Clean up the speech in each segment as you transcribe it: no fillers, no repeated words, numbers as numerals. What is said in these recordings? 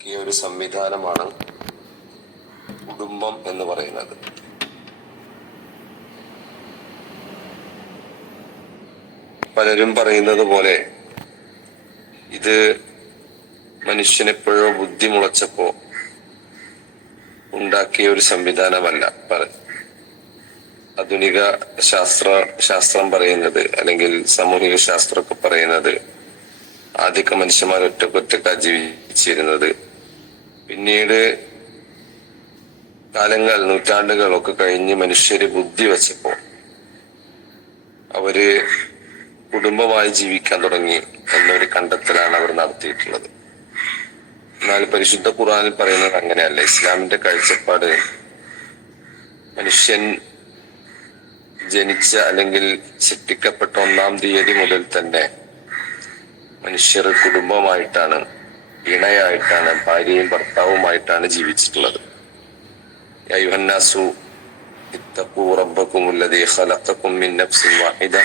ഈ ഒരു സംവിധാനമാണ് കുടുംബം എന്ന് പറയുന്നത്. പലരും പറയുന്നത് പോലെ ഇത് മനുഷ്യനെപ്പോഴോ ബുദ്ധി മുളച്ചപ്പോ ഉണ്ടാക്കിയ ഒരു സംവിധാനമല്ല. ആധുനിക ശാസ്ത്രം പറയുന്നത്, അല്ലെങ്കിൽ സാമൂഹിക ശാസ്ത്രമൊക്കെ പറയുന്നത്, ആദ്യമൊക്കെ മനുഷ്യന്മാർ ഒറ്റക്കൊറ്റക്കാ ജീവിച്ചിരുന്നത്. പിന്നീട് കാലങ്ങൾ, നൂറ്റാണ്ടുകളൊക്കെ കഴിഞ്ഞ് മനുഷ്യര് ബുദ്ധി വെച്ചപ്പോ അവര് കുടുംബമായി ജീവിക്കാൻ തുടങ്ങി എന്നൊരു കണ്ടെത്തലാണ് അവർ നടത്തിയിട്ടുള്ളത്. എന്നാൽ പരിശുദ്ധ ഖുർആനിൽ പറയുന്നത് അങ്ങനെയല്ല. ഇസ്ലാമിന്റെ കാഴ്ചപ്പാട് മനുഷ്യൻ ജനിച്ച അല്ലെങ്കിൽ സൃഷ്ടിക്കപ്പെട്ട 1-ാം തീയതി മുതൽ തന്നെ മനുഷ്യർ കുടുംബമായിട്ടാണ്, ഇണയായിട്ടാണ്, ഭാര്യയും ഭർത്താവുമായിട്ടാണ് ജീവിച്ചിട്ടുള്ളത്. യാ അയ്യുഹന്നാസു ഇത്തഖൂ റബ്ബകുമുല്ലദീ ഖലഖകും മിൻ നഫ്സിൻ വാഹിദ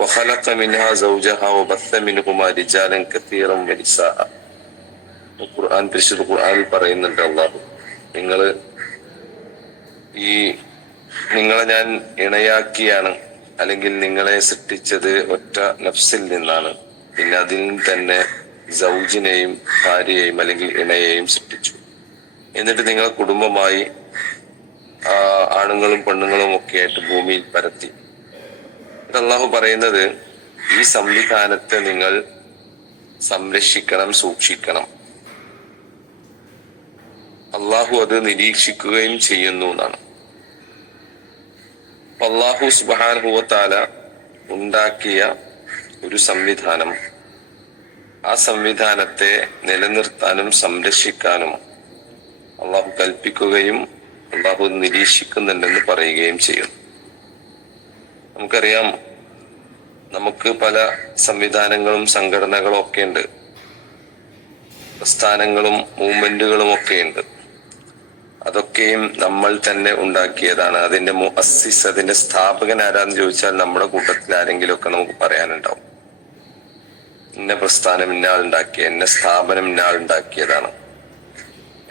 വഖലഖ മിൻഹാ സൗജഹാ വബസ്സ മിൻഹുമാ റിജാലൻ കസീറൻ വനിസാഅ. പരിശുദ്ധ ഖുർആനിൽ പറയുന്നുണ്ട് അല്ലാഹു, നിങ്ങളെ ഞാൻ ഇണയാക്കിയാണ്, അല്ലെങ്കിൽ നിങ്ങളെ സൃഷ്ടിച്ചത് ഒറ്റ നഫ്സിൽ നിന്നാണ്. പിന്നെ അതിൽ തന്നെ സൗജിനെയും ഭാര്യയെയും അല്ലെങ്കിൽ ഇണയെയും സൃഷ്ടിച്ചു. എന്നിട്ട് നിങ്ങളെ കുടുംബമായി ആണുങ്ങളും പെണ്ണുങ്ങളും ഒക്കെ ആയിട്ട് ഭൂമിയിൽ പരത്തി. അല്ലാഹു പറയുന്നത്, ഈ സംവിധാനത്തെ നിങ്ങൾ സംരക്ഷിക്കണം, സൂക്ഷിക്കണം. അള്ളാഹു അത് നിരീക്ഷിക്കുകയും ചെയ്യുന്നു എന്നാണ്. അല്ലാഹു സുബ്ഹാനഹു വ തആല ഉണ്ടാക്കിയ ഒരു സംവിധാനം, ആ സംവിധാനത്തെ നിലനിർത്താനും സംരക്ഷിക്കാനും അള്ളാഹു കൽപ്പിക്കുകയും അള്ളാഹു നിരീക്ഷിക്കുന്നുണ്ടെന്ന് പറയുകയും ചെയ്യുന്നു. നമുക്കറിയാം, നമുക്ക് പല സംവിധാനങ്ങളും സംഘടനകളും ഒക്കെ ഉണ്ട്, പ്രസ്ഥാനങ്ങളും മൂവ്മെന്റുകളും ഒക്കെ ഉണ്ട്. അതൊക്കെയും നമ്മൾ തന്നെ ഉണ്ടാക്കിയതാണ്. അതിന്റെ മുഅസ്സിസ്, അതിന്റെ സ്ഥാപകൻ ആരാന്ന് ചോദിച്ചാൽ നമ്മുടെ കൂട്ടത്തിൽ ആരെങ്കിലും ഒക്കെ നമുക്ക് പറയാനുണ്ടാവും. ഇന്ന പ്രസ്ഥാനം ഇന്ന ആളുണ്ടാക്കിയ, ഇന്ന സ്ഥാപനം ഇന്ന ആളുണ്ടാക്കിയതാണ്.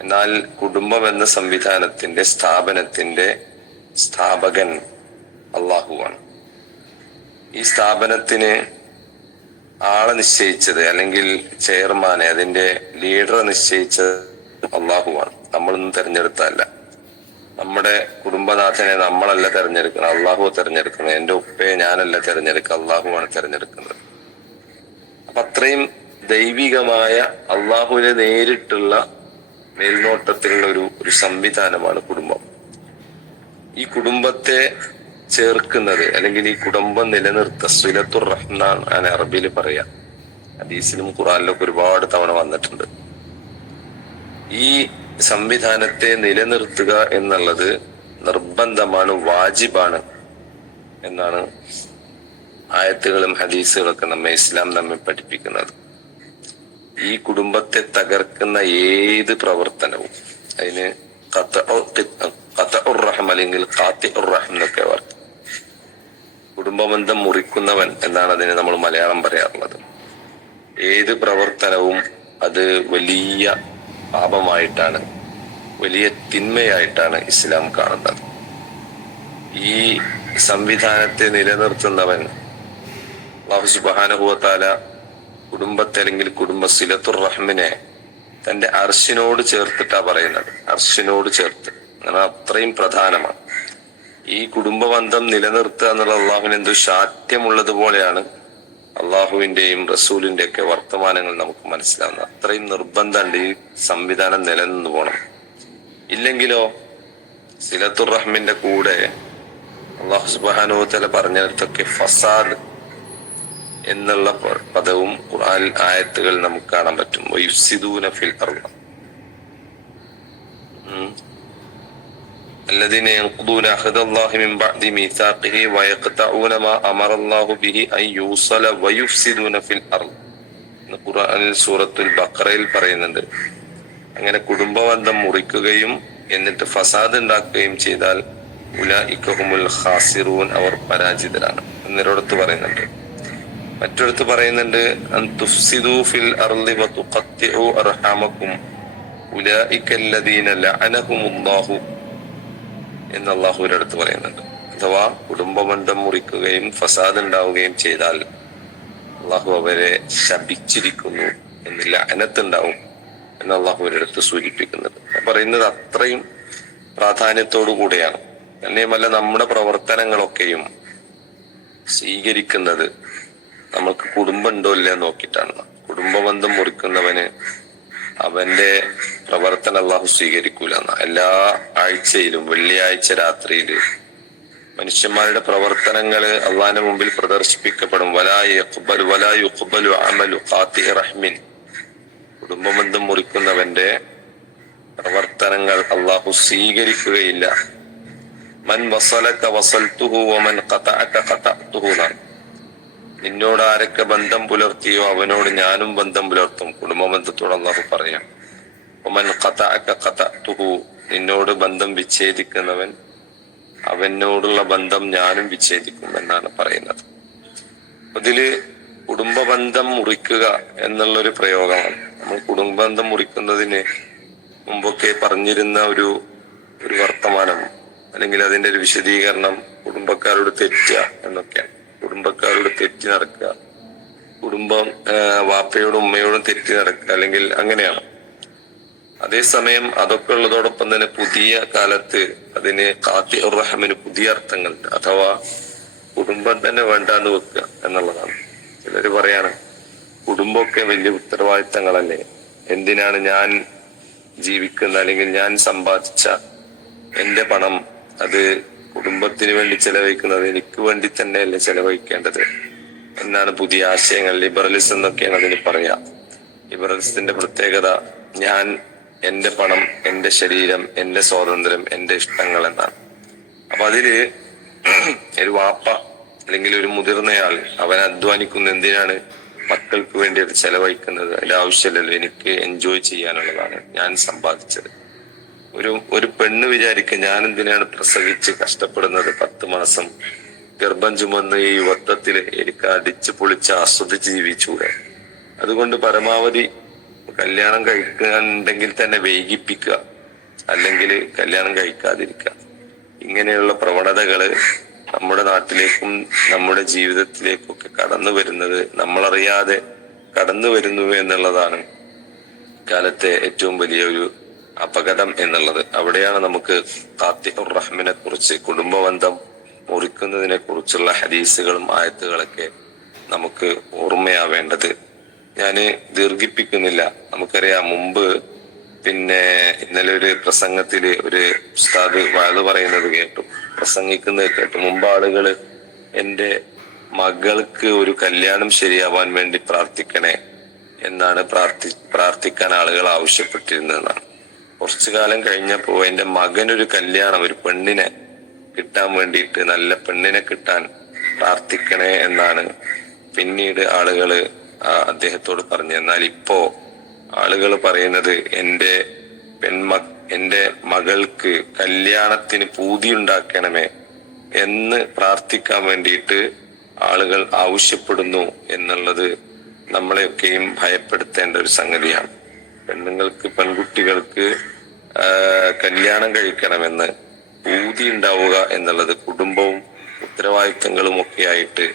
എന്നാൽ കുടുംബം എന്ന സംവിധാനത്തിന്റെ, സ്ഥാപനത്തിന്റെ സ്ഥാപകൻ അള്ളാഹുവാണ്. ഈ സ്ഥാപനത്തിന് ആളെ നിശ്ചയിച്ചത്, അല്ലെങ്കിൽ ചെയർമാനെ, അതിന്റെ ലീഡറെ നിശ്ചയിച്ചത് അള്ളാഹുവാണ്. നമ്മളൊന്നും തെരഞ്ഞെടുത്തല്ല. നമ്മുടെ കുടുംബനാഥനെ നമ്മളല്ല തെരഞ്ഞെടുക്കണം, അള്ളാഹു തെരഞ്ഞെടുക്കണം. എന്റെ ഉപ്പയെ ഞാനല്ല തെരഞ്ഞെടുക്കുക, അള്ളാഹുവാണ് തെരഞ്ഞെടുക്കുന്നത്. അപ്പൊ അത്രയും ദൈവികമായ, അള്ളാഹുവിനെ നേരിട്ടുള്ള മേൽനോട്ടത്തിലുള്ള ഒരു സംവിധാനമാണ് കുടുംബം. ഈ കുടുംബത്തെ ചേർക്കുന്നത്, അല്ലെങ്കിൽ ഈ കുടുംബം നിലനിർത്ത സിലത്തുർ റഹ്മാൻ ആണ് അറബിയിൽ പറയാം. ഹദീസിലും ഖുർആനിലൊക്കെ ഒരുപാട് തവണ വന്നിട്ടുണ്ട്. ഈ സംവിധാനത്തെ നിലനിർത്തുക എന്നുള്ളത് നിർബന്ധമാണ്, വാജിബാണ് എന്നാണ് ആയത്തുകളും ഹദീസുകളൊക്കെ നമ്മെ പഠിപ്പിക്കുന്നത്. ഈ കുടുംബത്തെ തകർക്കുന്ന ഏത് പ്രവർത്തനവും അതിന് ഖത്ഉർ റഹ്ം അല്ലെങ്കിൽ ഖാതിഉർ റഹ്ം എന്നൊക്കെ പറയും. കുടുംബബന്ധം മുറിക്കുന്നവൻ എന്നാണ് അതിന് നമ്മൾ മലയാളം പറയാറുള്ളത്. ഏത് പ്രവർത്തനവും അത് വലിയ പാപമായിട്ടാണ്, വലിയ തിന്മയായിട്ടാണ് ഇസ്ലാം കാണുന്നത്. ഈ സംവിധാനത്തെ നിലനിർത്തുന്നവൻ അല്ലാഹു സുബ്ഹാനഹു വ തആല കുടുംബത്തെ, അല്ലെങ്കിൽ കുടുംബ സിലത്തുർ റഹ്മിനെ തന്റെ അർശിനോട് ചേർത്തിട്ടാ പറയുന്നത്. അർശിനോട് ചേർത്ത്, അങ്ങനെ അത്രയും പ്രധാനമാണ്. ഈ കുടുംബബന്ധം നിലനിർത്തുക എന്നുള്ള അള്ളാഹുവിന് എന്തോ ശാഠ്യമുള്ളത് പോലെയാണ് അള്ളാഹുവിന്റെയും റസൂലിന്റെ ഒക്കെ വർത്തമാനങ്ങൾ നമുക്ക് മനസ്സിലാവുന്നത്. അത്രയും നിർബന്ധമുണ്ട് ഈ സംവിധാനം നിലനിന്ന് പോണം. ഇല്ലെങ്കിലോ സിലത്തുർ റഹ്മിന്റെ കൂടെ അള്ളാഹു സുബ്ഹാനഹു വ തആല പറഞ്ഞിടത്തൊക്കെ ഫസാദ് എന്നുള്ള പദവും ഖുർആനിൽ ആയത്തുകൾ നമുക്ക് കാണാൻ പറ്റും. വയുഫ്സിദൂന ഫിൽ അർള് الذين ينقضون عهد الله من بعد ميثاقه ويقطعون ما أمر الله به أن يوصل ويفسدون في الأرض. ഖുർആനിൽ സൂറത്തുൽ ബഖറയിൽ പറയുന്നുണ്ട്, അങ്ങനെ കുടുംബബന്ധം മുറിക്കുകയും എന്നിട്ട് ഫസാദ് ഉണ്ടാക്കുകയും ചെയ്താൽ ഉലൈക ഹുമുൽ ഖാസിറൂൻ, അവർ പരാജിതരാണ് എന്നൊരിടത്ത് പറയുന്നുണ്ട്. മറ്റൊരിടത്ത് പറയുന്നുണ്ട്, അൻ തുഫ്സിദു ഫിൽ അർളി വതുഖത്തിഉ അർഹാമക്കും ഉലൈക അല്ലദീന ലഅനഹുമുല്ലാഹു എന്ന് അള്ളാഹുവിന്റെ അടുത്ത് പറയുന്നുണ്ട്. അഥവാ കുടുംബബന്ധം മുറിക്കുകയും ഫസാദ് ഉണ്ടാവുകയും ചെയ്താൽ അള്ളാഹു അവരെ ശപിച്ചിരിക്കുന്നു എന്ന്, ലഅനത്തുണ്ടാവും എന്ന് അള്ളാഹുവിന്റെ അടുത്ത് സൂചിപ്പിക്കുന്നത്. പറയുന്നത് അത്രയും പ്രാധാന്യത്തോടു കൂടെയാണ്. തന്നെയുമല്ല, നമ്മുടെ പ്രവർത്തനങ്ങളൊക്കെയും സ്വീകരിക്കുന്നത് നമുക്ക് കുടുംബം ഉണ്ടോ ഇല്ല നോക്കിയിട്ടാണ്. കുടുംബബന്ധം മുറിക്കുന്നവന് അവന്റെ പ്രവർത്തനം അള്ളാഹു സ്വീകരിക്കൂല. എല്ലാ ആഴ്ചയിലും വെള്ളിയാഴ്ച രാത്രിയില് മനുഷ്യന്മാരുടെ പ്രവർത്തനങ്ങള് അള്ളാഹിന്റെ മുമ്പിൽ പ്രദർശിപ്പിക്കപ്പെടും. വലാ യുഖ്ബലു അമലു ഖാതിഇ റഹ്മിൻ. കുടുംബബന്ധം മുറിക്കുന്നവന്റെ പ്രവർത്തനങ്ങൾ അള്ളാഹു സ്വീകരിക്കുകയില്ല. മൻ വസലക വസൽതുഹു വമൻ ഖതഅക ഖതഅതുഹു. നിന്നോട് ആരൊക്കെ ബന്ധം പുലർത്തിയോ അവനോട് ഞാനും ബന്ധം പുലർത്തും. കുടുംബബന്ധത്തോട് അള്ളാഹു പറയാം. വമൻ ഖതഅക ഖതഅതുഹു. നിന്നോട് ബന്ധം വിച്ഛേദിക്കുന്നവൻ അവനോടുള്ള ബന്ധം ഞാനും വിച്ഛേദിക്കും എന്നാണ് പറയുന്നത്. അതില് കുടുംബബന്ധം മുറിക്കുക എന്നുള്ളൊരു പ്രയോഗമാണ്. നമ്മൾ കുടുംബബന്ധം മുറിക്കുന്നതിന് മുമ്പൊക്കെ പറഞ്ഞിരുന്ന ഒരു വർത്തമാനം അല്ലെങ്കിൽ അതിന്റെ ഒരു വിശദീകരണം കുടുംബക്കാരോട് തെറ്റുക എന്നൊക്കെയാണ്. കുടുംബക്കാരോട് തെറ്റി നടക്കുക, കുടുംബം വാപ്പയോടും ഉമ്മയോടും തെറ്റി നടക്കുക, അല്ലെങ്കിൽ അങ്ങനെയാണ്. അതേസമയം അതൊക്കെ ഉള്ളതോടൊപ്പം തന്നെ പുതിയ കാലത്ത് അതിന് ഖാതിഉർ റഹ്മിന് പുതിയ അർത്ഥങ്ങളുണ്ട്. അഥവാ കുടുംബം തന്നെ വേണ്ടാന്ന് വെക്കുക എന്നുള്ളതാണ്. ചിലര് പറയാണ് കുടുംബമൊക്കെ വലിയ ഉത്തരവാദിത്തങ്ങളല്ലേ, എന്തിനാണ് ഞാൻ ജീവിക്കുന്ന അല്ലെങ്കിൽ ഞാൻ സമ്പാദിച്ച എന്റെ പണം അത് കുടുംബത്തിന് വേണ്ടി ചെലവഴിക്കുന്നത് എനിക്ക് വേണ്ടി തന്നെയല്ലേ ചെലവഴിക്കേണ്ടത് എന്നാണ് പുതിയ ആശയങ്ങൾ. ലിബറലിസം എന്നൊക്കെയാണ് അതിന് പറയാ. ലിബറലിസത്തിന്റെ പ്രത്യേകത ഞാൻ, എന്റെ പണം, എന്റെ ശരീരം, എന്റെ സ്വാതന്ത്ര്യം, എന്റെ ഇഷ്ടങ്ങൾ എന്നാണ്. അപ്പൊ അതില് ഒരു വാപ്പ അല്ലെങ്കിൽ ഒരു മുതിർന്നയാൾ അവൻ അധ്വാനിക്കുന്ന എന്തിനാണ്? മക്കൾക്ക് വേണ്ടി അത് ചെലവഴിക്കുന്നത്. അതിന്റെ ആവശ്യമില്ലല്ലോ, എനിക്ക് എൻജോയ് ചെയ്യാനുള്ളതാണ് ഞാൻ സമ്പാദിച്ചത്. ഒരു പെണ്ണ് വിചാരിക്കുക ഞാൻ എന്തിനാണ് പ്രസവിച്ച് കഷ്ടപ്പെടുന്നത്, 10 മാസം ഗർഭം ചുമന്ന് ഈ യുവത്വത്തില് എനിക്ക് അടിച്ചു പൊളിച്ച് ആസ്വദിച്ച് ജീവിച്ചൂടെ. അതുകൊണ്ട് പരമാവധി കല്യാണം കഴിക്കാനുണ്ടെങ്കിൽ തന്നെ വൈകിപ്പിക്കുക, അല്ലെങ്കിൽ കല്യാണം കഴിക്കാതിരിക്കുക. ഇങ്ങനെയുള്ള പ്രവണതകള് നമ്മുടെ നാട്ടിലേക്കും നമ്മുടെ ജീവിതത്തിലേക്കൊക്കെ കടന്നു വരുന്നത് നമ്മളറിയാതെ കടന്നു വരുന്നു എന്നുള്ളതാണ് കാലത്തെ ഏറ്റവും വലിയ ഒരു അപകടം എന്നുള്ളത്. അവിടെയാണ് നമുക്ക് ഖാതിഉർ റഹ്മിനെ കുറിച്ച്, കുടുംബബന്ധം മുറിക്കുന്നതിനെ കുറിച്ചുള്ള ഹദീസുകളും ആയത്തുകളൊക്കെ നമുക്ക് ഓർമ്മയാവേണ്ടത്. ഞാന് ദീർഘിപ്പിക്കുന്നില്ല. നമുക്കറിയാം, മുമ്പ് ഇന്നലെ ഒരു പ്രസംഗത്തില് ഒരു ഉസ്താദ് വഅദ് പറയുന്നത് കേട്ടു, പ്രസംഗിക്കുന്നത് കേട്ടു. മുമ്പ് ആളുകള് എന്റെ മകൾക്ക് ഒരു കല്യാണം ശരിയാവാൻ വേണ്ടി പ്രാർത്ഥിക്കണേ എന്നാണ് പ്രാർത്ഥിക്കാൻ ആളുകൾ ആവശ്യപ്പെട്ടിരുന്നതെന്നാണ്. കുറച്ചു കാലം കഴിഞ്ഞപ്പോ എന്റെ മകനൊരു കല്യാണം, ഒരു പെണ്ണിനെ കിട്ടാൻ വേണ്ടിയിട്ട്, നല്ല പെണ്ണിനെ കിട്ടാൻ പ്രാർത്ഥിക്കണേ എന്നാണ് പിന്നീട് ആളുകള് അദ്ദേഹത്തോട് പറഞ്ഞു. എന്നാൽ ഇപ്പോ ആളുകൾ പറയുന്നത് എന്റെ മകൾക്ക് കല്യാണത്തിന് പൂതി ഉണ്ടാക്കണമേ എന്ന് പ്രാർത്ഥിക്കാൻ വേണ്ടിയിട്ട് ആളുകൾ ആവശ്യപ്പെടുന്നു എന്നുള്ളത് നമ്മളെയൊക്കെയും ഭയപ്പെടുത്തേണ്ട ഒരു സംഗതിയാണ്. പെൺകുട്ടികൾക്ക് കല്യാണം കഴിക്കണമെന്ന് പൂതി ഉണ്ടാവുക എന്നുള്ളത് കുടുംബവും ഉത്തരവാദിത്തങ്ങളും ഒക്കെ ആയിട്ട്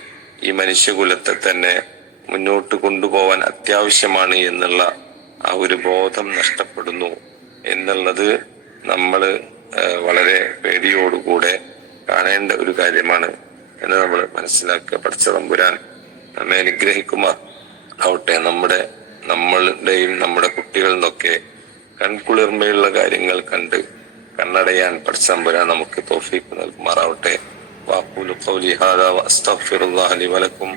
ഈ മനുഷ്യകുലത്തെ തന്നെ മുന്നോട്ട് കൊണ്ടുപോവാൻ അത്യാവശ്യമാണ് എന്നുള്ള ആ ഒരു ബോധം നഷ്ടപ്പെടുന്നു എന്നുള്ളത് നമ്മൾ വളരെ പേടിയോടുകൂടെ കാണേണ്ട ഒരു കാര്യമാണ് എന്ന് നമ്മൾ മനസ്സിലാക്കുക. പടച്ച തമ്പുരാൻ നമ്മെ അനുഗ്രഹിക്കുമാർ ആവട്ടെ. നമ്മളുടെയും നമ്മുടെ കുട്ടികളിൽ നിന്നൊക്കെ കൺകുളിർമയുള്ള കാര്യങ്ങൾ കണ്ട് കണ്ണടയാൻ പടച്ച തമ്പുരാൻ നമുക്ക് തൗഫീഖ് നൽകുമാറാവട്ടെ. വഅഖൂലു ഖൗലി ഹാദാ വഅസ്തഗ്ഫിറുല്ലാഹ ലി വലക്കും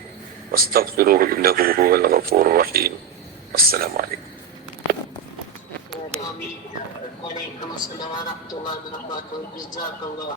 വസ്തഗ്ഫിറൂഹു ഇന്നഹു ഹുവൽ ഗഫൂറുർ റഹീം. അസ്സലാമു അലൈക്കും. وعليكم السلام ورحمة الله وبركاته. جزاك الله